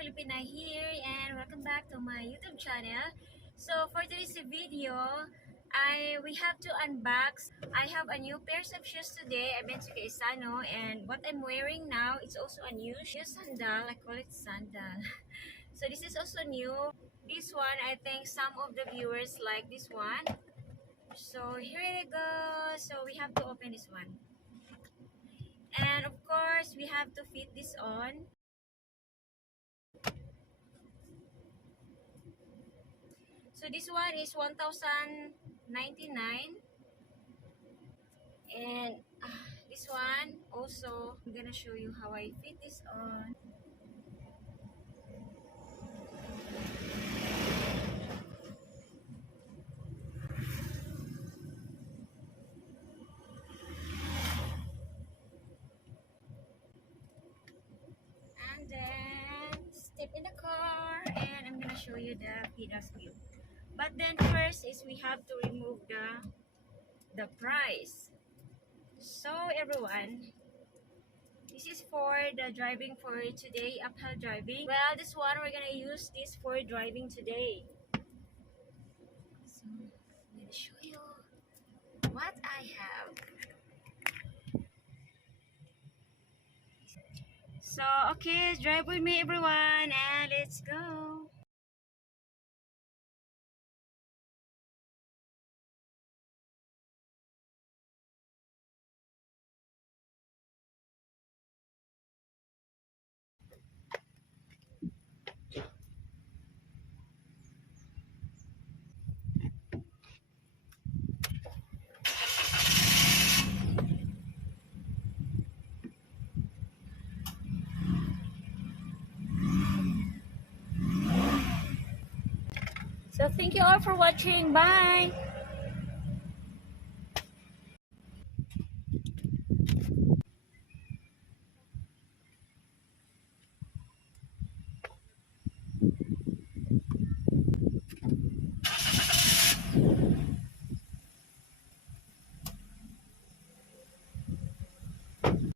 Filipina here and welcome back to my YouTube channel. So for today's video, we have to unbox. I have a new pair of shoes today. I went to Quezano and what I'm wearing now is also a new sandal. I call it sandal. So this is also new. This one, I think some of the viewers like this one. So here it goes. So we have to open this one. And of course, we have to fit this on. So this one is 1,099 and this one also I'm gonna show you how I fit this on. And then step in the car and I'm gonna show you the Pidas view. But then first is we have to remove the price. So everyone, this is for the driving for today, uphill driving. Well, this one we're gonna use this for driving today. So I'm gonna show you what I have. So okay, drive with me everyone and let's go. So thank you all for watching. Bye.